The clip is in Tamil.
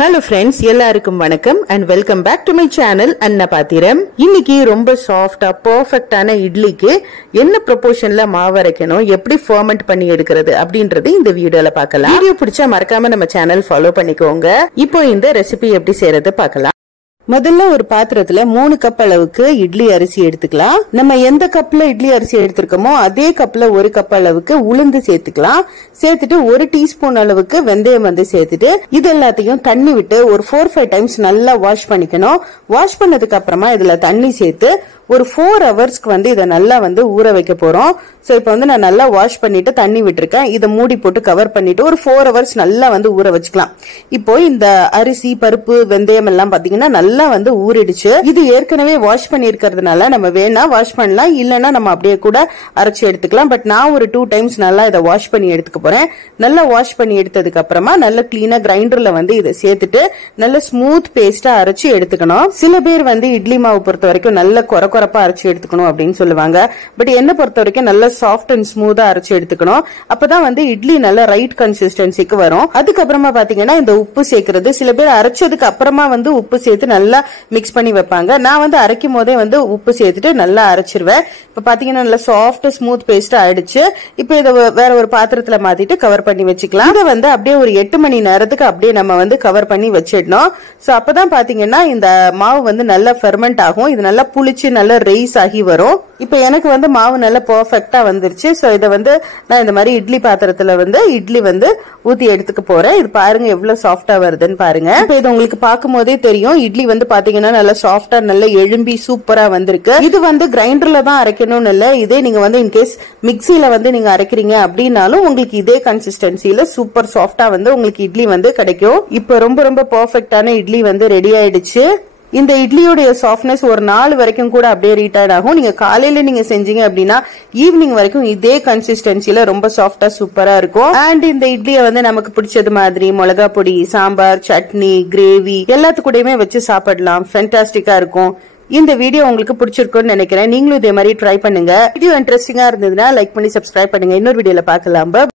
Hello friends, எல்லாருக்கும் வணக்கம் and welcome back to my channel அண்ணா பாத்திரம். இன்னைக்கு ரொம்ப சாஃப்ட்டா பெர்ஃபெக்ட்டான இட்லிக்கு என்ன ப்ரொபோர்ஷன்ல மாவு அரைக்கணும், எப்படி ஃபெர்மெண்ட் பண்ணி எடுக்கிறது அப்படின்றது இந்த வீடியோல பார்க்கலாம். வீடியோ பிடிச்சா மறக்காம நம்ம சேனல் ஃபாலோ பண்ணிக்கோங்க. இப்போ இந்த ரெசிபி எப்படி செய்யறது பார்க்கலாம். முதல்ல ஒரு பாத்திரத்துல 3 கப் அளவுக்கு இட்லி அரிசி எடுத்துக்கலாம். நம்ம எந்த கப்ல இட்லி அரிசி எடுத்திருக்கோமோ அதே கப்ல 1 கப் அளவுக்கு உளுந்து சேர்த்துக்கலாம். சேர்த்துட்டு 1 டீஸ்பூன் அளவுக்கு வெந்தயம் சேர்த்துட்டு இது எல்லாத்தையும் தண்ணி விட்டு ஒரு 4-5 டைம்ஸ் நல்லா வாஷ் பண்ணிக்கணும். வாஷ் பண்ணதுக்கு அப்புறமா இதுல தண்ணி சேர்த்து ஒரு 4 ஹவர்ஸ்க்கு இதை நல்லா ஊற வைக்க போறோம். சோ இப்போ நான் நல்லா வாஷ் பண்ணிட்டு தண்ணி விட்டுருக்கேன். இதை மூடி போட்டு கவர் பண்ணிட்டு ஒரு 4 ஹவர்ஸ் நல்லா ஊற வச்சுக்கலாம். இப்போ இந்த அரிசி, பருப்பு, வெந்தயம் எல்லாம் பாத்தீங்கன்னா நல்லா ஊறிடுச்சு. இது ஏற்கனவே வாஷ் பண்ணிருக்கிறதுனால நம்ம வேணா வாஷ் பண்ணலாம், இல்லன்னா நம்ம அப்படியே கூட அரைச்சு எடுத்துக்கலாம். பட் நான் ஒரு 2 டைம்ஸ் நல்லா இதை வாஷ் பண்ணி எடுத்துக்க போறேன். நல்லா வாஷ் பண்ணி எடுத்ததுக்கு அப்புறமா நல்ல கிளீனா கிரைண்டர்ல இதை சேர்த்துட்டு நல்ல ஸ்மூத் பேஸ்டா அரைச்சு எடுத்துக்கணும். சில பேர் இட்லி மாவு பொறுத்த வரைக்கும் நல்ல கொரப்பா அரைச்சு எடுத்துக்கணும் அப்படின்னு சொல்லுவாங்க. பட் என்ன பொறுத்த வரைக்கும் நல்ல சாஃப்ட் அண்ட் ஸ்மூதா அரைச்சு எடுத்துக்கணும். அப்பதான் இட்லி நல்ல ரைட் கன்சிஸ்டன்சிக்கு வரும். அதுக்கப்புறமா பாத்தீங்கன்னா இந்த உப்பு சேர்க்கிறது, சில பேர் அரைச்சதுக்கு அப்புறமா உப்பு சேர்த்து நல்லா மிக்ஸ் பண்ணி வைப்பாங்க. நான் அரைக்கும் போதே உப்பு சேர்த்துட்டு நல்லா அரைச்சிருவேன். இப்ப பாத்தீங்கன்னா நல்லா சாஃப்ட் ஸ்மூத் பேஸ்டா ஆயிடுச்சு. இப்ப இதை வேற ஒரு பாத்திரத்துல மாத்திட்டு கவர் பண்ணி வச்சுக்கலாம். இதை அப்படியே ஒரு 8 மணி நேரத்துக்கு அப்படியே நம்ம கவர் பண்ணி வச்சிடணும். சோ அப்பதான் பாத்தீங்கன்னா இந்த மாவு நல்லா ஃபெர்மெண்ட் ஆகும். இது நல்லா புளிச்சு நல்லா ரைஸ் ஆகி வரும். இப்ப எனக்கு மாவு நல்லா பெர்ஃபெக்ட்டா வந்துருச்சு. சோ இதை நான் இந்த மாதிரி இட்லி பாத்திரத்துல இட்லி ஊத்தி எடுத்துக்க போறேன். இது பாருங்க எவ்வளவு சாஃப்டா வருதுன்னு பாருங்க. இப்ப இது உங்களுக்கு பார்க்கும் போதே தெரியும். இட்லி பாத்தீங்கன்னா நல்லா சாஃப்டா நல்லா எழும்பி சூப்பரா வந்திருக்கு. இது கிரைண்டர்ல தான் அரைக்கணும்னு இல்ல. இதே நீங்க இன்கேஸ் மிக்சியில நீங்க அரைக்கிறீங்க அப்படின்னாலும் உங்களுக்கு இதே கன்சிஸ்டன்சில சூப்பர் சாஃப்டா உங்களுக்கு இட்லி கிடைக்கும். இப்ப ரொம்ப ரொம்ப பெர்ஃபெக்ட்டான இட்லி ரெடி ஆயிடுச்சு. இந்த இட்லியோட சாஃப்ட்னஸ் ஒரு நாள் வரைக்கும் கூட அப்படியே ரீட்டைன் ஆகும். நீங்க காலையில நீங்க செஞ்சீங்க அப்படின்னா ஈவினிங் வரைக்கும் இதே கன்சிஸ்டன்சில ரொம்ப சாஃப்டா சூப்பரா இருக்கும். அண்ட் இந்த இட்லியை நமக்கு பிடிச்சது மாதிரி மிளகா பொடி, சாம்பார், சட்னி, கிரேவி எல்லாத்துக்கூடயுமே வச்சு சாப்பிடலாம். ஃபென்டாஸ்டிக்கா இருக்கும். இந்த வீடியோ உங்களுக்கு பிடிச்சிருக்கும்னு நினைக்கிறேன். நீங்களும் இதே மாதிரி ட்ரை பண்ணுங்க. வீடியோ இன்ட்ரெஸ்டிங்கா இருந்ததுன்னா லைக் பண்ணி சப்ஸ்கிரைப் பண்ணுங்க. இன்னொரு வீடியோல பார்க்கலாம்.